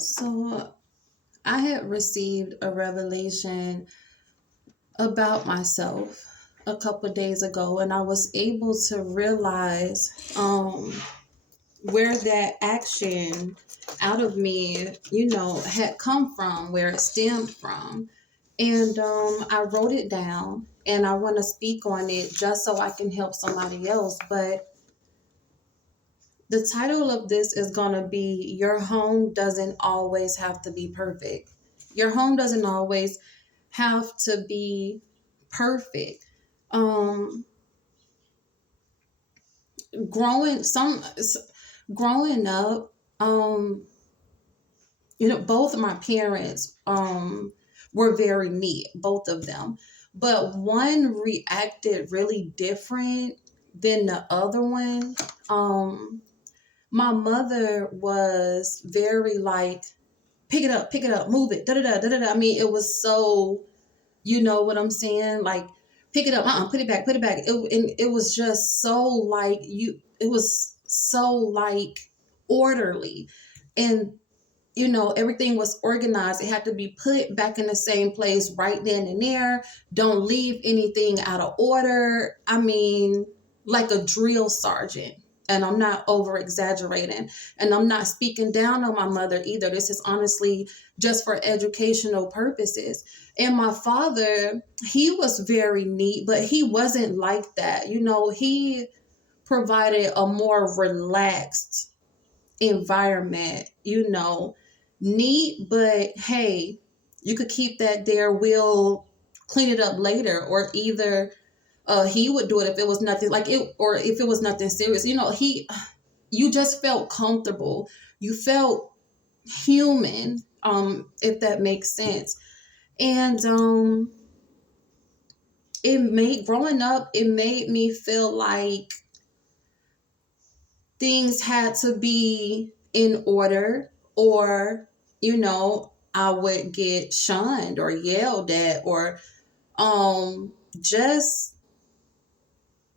So I had received a revelation about myself a couple of days ago, and I was able to realize where that action out of me, had come from, where it stemmed from. And I wrote it down, and I want to speak on it just so I can help somebody else. But the title of this is going to be Your Home Doesn't Always Have to Be Perfect. Your home doesn't always have to be perfect. Um growing some growing up, um both of my parents were very neat, both of them. But one reacted really different than the other one. My mother was very like, pick it up, move it, da da da da da. I mean, it was so, you know what I'm saying? Like, pick it up, put it back, put it back. And it was just so like it was so like orderly, and everything was organized. It had to be put back in the same place right then and there. Don't leave anything out of order. I mean, like a drill sergeant. And I'm not over exaggerating. And I'm not speaking down on my mother either. This is honestly just for educational purposes. And my father, he was very neat, but he wasn't like that. He provided a more relaxed environment, neat, but hey, you could keep that there. We'll clean it up later, or either he would do it if it was nothing like it, or if it was nothing serious. You just felt comfortable. You felt human, if that makes sense. And growing up, it made me feel like things had to be in order, or I would get shunned or yelled at, or just,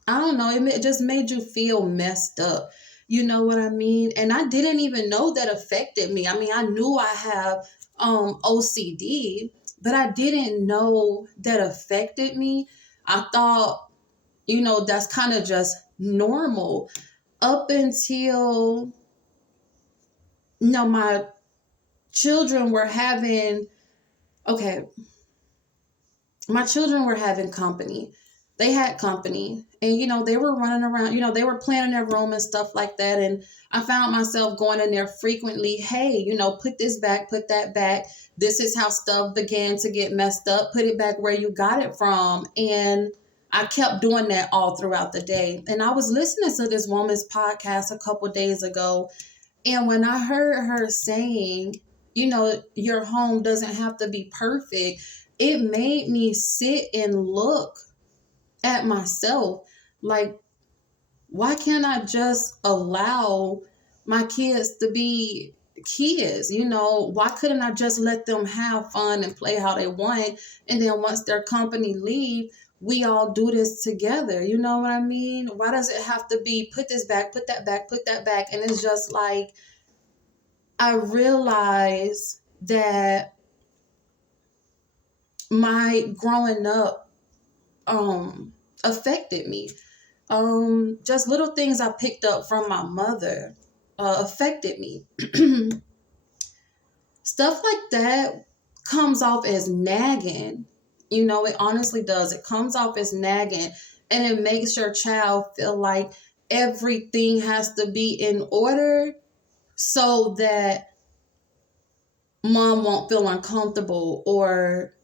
I don't know, it just made you feel messed up. You know what I mean? And I didn't even know that affected me. I mean, I knew I have OCD, but I didn't know that affected me. I thought, that's kind of just normal up until my children were having, okay, my children were having company. They had company, and they were running around, they were playing in their room and stuff like that. And I found myself going in there frequently. Hey, put this back, put that back. This is how stuff began to get messed up. Put it back where you got it from. And I kept doing that all throughout the day. And I was listening to this woman's podcast a couple days ago, and when I heard her saying, your home doesn't have to be perfect, it made me sit and look at myself. Like, why can't I just allow my kids to be kids? Why couldn't I just let them have fun and play how they want? And then once their company leave, we all do this together. You know what I mean? Why does it have to be put this back, put that back, put that back? And it's just like, I realized that my growing up affected me. Just little things I picked up from my mother affected me. Stuff like that comes off as nagging. It honestly does. It comes off as nagging, and it makes your child feel like everything has to be in order so that mom won't feel uncomfortable, or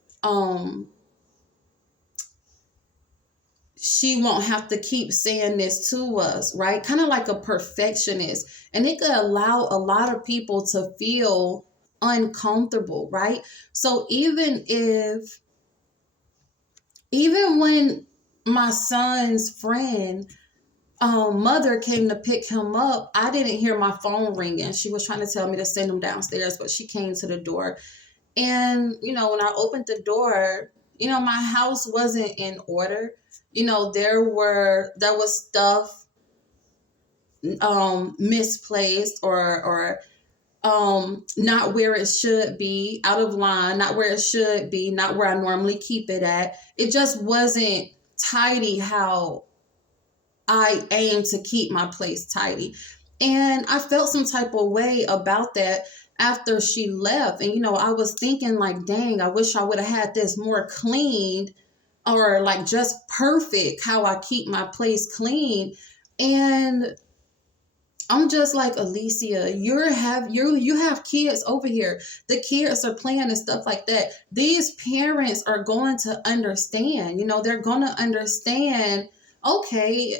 she won't have to keep saying this to us, right? Kind of like a perfectionist. And it could allow a lot of people to feel uncomfortable, right? So even when my son's friend mother came to pick him up, I didn't hear my phone ringing. She was trying to tell me to send him downstairs, but she came to the door. And, when I opened the door, my house wasn't in order. There was stuff misplaced, or not where it should be, out of line, not where it should be, not where I normally keep it at. It just wasn't tidy how I aim to keep my place tidy. And I felt some type of way about that after she left. And, I was thinking, like, dang, I wish I would have had this more cleaned, or like just perfect how I keep my place clean. And I'm just like, Alicia, you have kids over here. The kids are playing and stuff like that. These parents are going to understand. They're going to understand. Okay,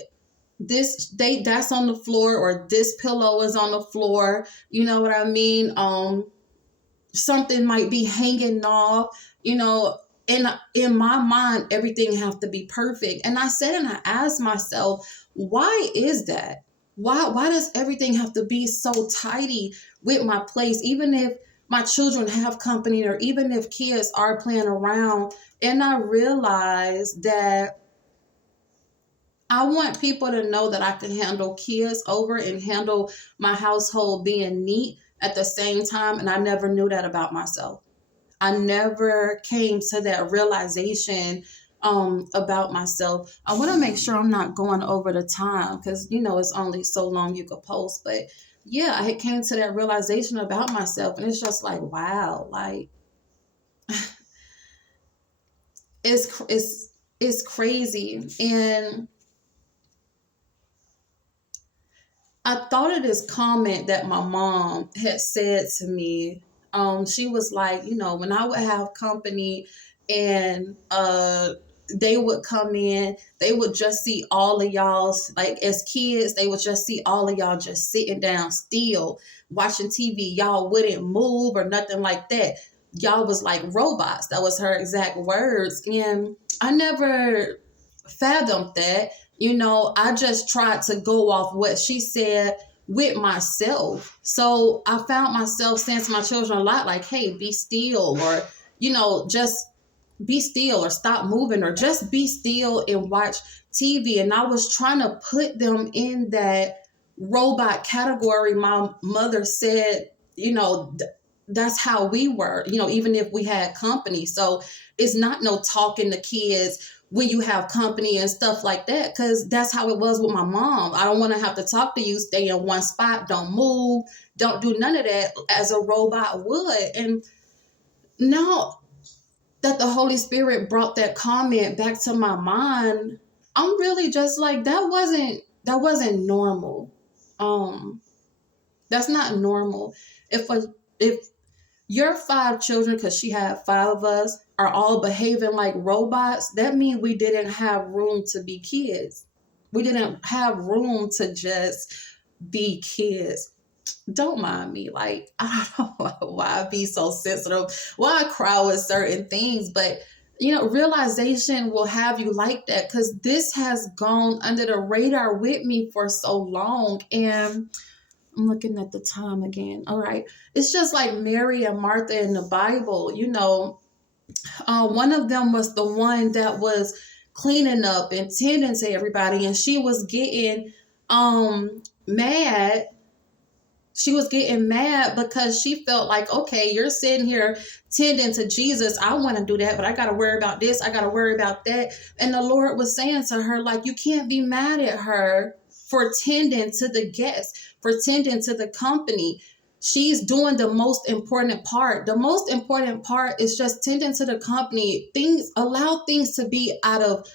that's on the floor, or this pillow is on the floor. You know what I mean? Something might be hanging off. And in my mind, everything have to be perfect. And I said, and I asked myself, why is that? Why does everything have to be so tidy with my place, even if my children have company, or even if kids are playing around? And I realized that I want people to know that I can handle kids over and handle my household being neat at the same time. And I never knew that about myself. I never came to that realization about myself. I want to make sure I'm not going over the time, because it's only so long you could post. But yeah, I came to that realization about myself, and it's just like, wow, like it's crazy. And I thought of this comment that my mom had said to me. She was like, when I would have company, and they would come in, they would just see all of y'all, like as kids, they would just see all of y'all just sitting down still, watching TV. Y'all wouldn't move or nothing like that. Y'all was like robots. That was her exact words. And I never fathomed that. I just tried to go off what she said with myself. So I found myself saying to my children a lot, like, hey, be still, or, just be still, or stop moving, or just be still and watch TV. And I was trying to put them in that robot category. My mother said, that's how we were, even if we had company. So it's not no talking to kids when you have company and stuff like that, because that's how it was with my mom. I don't want to have to talk to you, stay in one spot, don't move, don't do none of that as a robot would. And now that the Holy Spirit brought that comment back to my mind, I'm really just like, that wasn't normal. That's not normal. If your 5 children, because she had 5 of us, are all behaving like robots, that means we didn't have room to be kids. We didn't have room to just be kids. Don't mind me. Like, I don't know why I be so sensitive, why I cry with certain things, but realization will have you like that, because this has gone under the radar with me for so long. And I'm looking at the time again. All right. It's just like Mary and Martha in the Bible. One of them was the one that was cleaning up and tending to everybody, and she was getting mad. She was getting mad because she felt like, okay, you're sitting here tending to Jesus. I want to do that, but I got to worry about this. I got to worry about that. And the Lord was saying to her, like, you can't be mad at her for tending to the guests, for tending to the company. She's doing the most important part. The most important part is just tending to the company. Allow things to be out of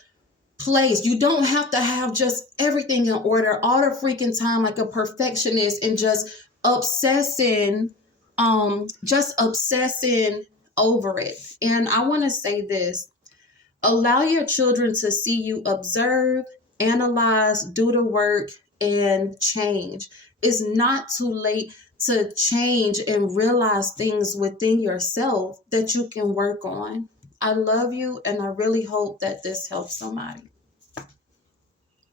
place. You don't have to have just everything in order all the freaking time like a perfectionist, and just obsessing over it. And I want to say this: allow your children to see you observe, analyze, do the work, and change. It's not too late to change and realize things within yourself that you can work on. I love you, and I really hope that this helps somebody.